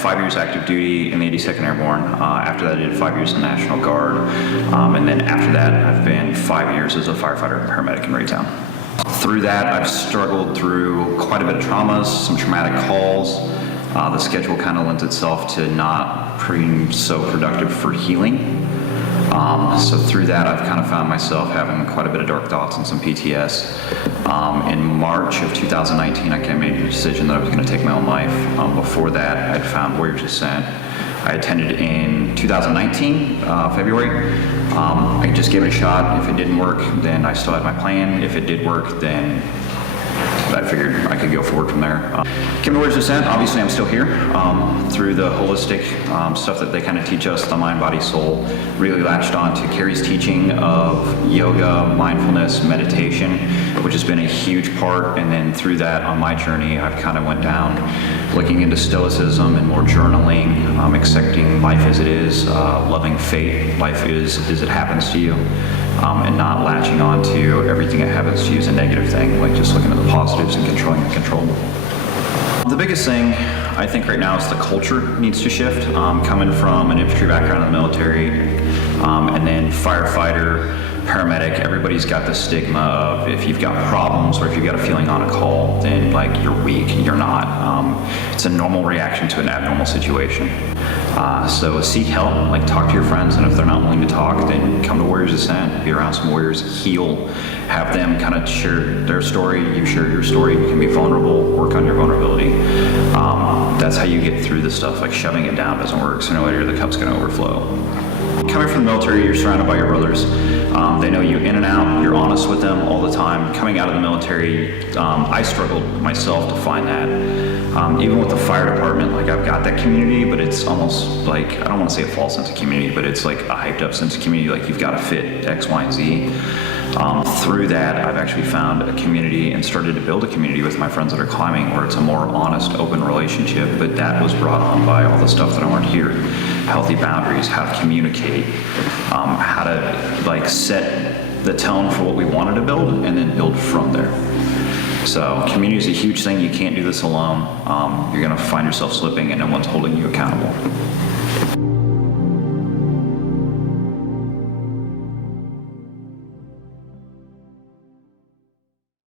5 years active duty in the 82nd Airborne. After that, I did 5 years in the National Guard. And then after that, I've been 5 years as a firefighter and paramedic in Raytown. Through that, I've struggled through quite a bit of traumas, some traumatic calls. The schedule kind of lends itself to not being so productive for healing. So through that, I've kind of found myself having quite a bit of dark thoughts and some PTS. In March of 2019, I made the decision that I was going to take my own life. Before that, I'd found Warriors Ascent. I attended in 2019, February. I just gave it a shot. If it didn't work, then I still had my plan. If it did work, then I figured I could go forward from there. Kimberleys Ascent, obviously I'm still here through the holistic stuff that they kind of teach us, the mind, body, soul. Really latched on to Carrie's teaching of yoga, mindfulness, meditation, which has been a huge part. And then through that, on my journey, I've kind of went down looking into stoicism and more journaling, accepting life as it is, loving fate. Life is as it happens to you. And not latching on to everything that happens to you as a negative thing, like just looking at the positives and controlling the controllable. The biggest thing I think right now is the culture needs to shift. Coming from an infantry background in the military, and then firefighter, paramedic, everybody's got the stigma of if you've got problems or if you've got a feeling on a call, then like you're weak. You're not. It's a normal reaction to an abnormal situation. So seek help, like talk to your friends, and if they're not willing to talk, then come to Warriors Ascent, be around some warriors, heal, have them kind of share their story, you share your story, you can be vulnerable, work on your vulnerability. That's how you get through this stuff, like shoving it down doesn't work, sooner or later the cup's gonna overflow. Coming from the military, you're surrounded by your brothers. They know you in and out, you're honest with them all the time. Coming out of the military, I struggled myself to find that. Even with the fire department, like I've got that community, but it's almost like, I don't want to say a false sense of community, but it's like a hyped up sense of community, like you've got to fit X, Y, and Z. Through that, I've actually found a community and started to build a community with my friends that are climbing where it's a more honest, open relationship, but that was brought on by all the stuff that I learned here. Healthy boundaries, how to communicate, how to like set the tone for what we wanted to build and then build from there. So community is a huge thing. You can't do this alone. You're gonna find yourself slipping and no one's holding you accountable.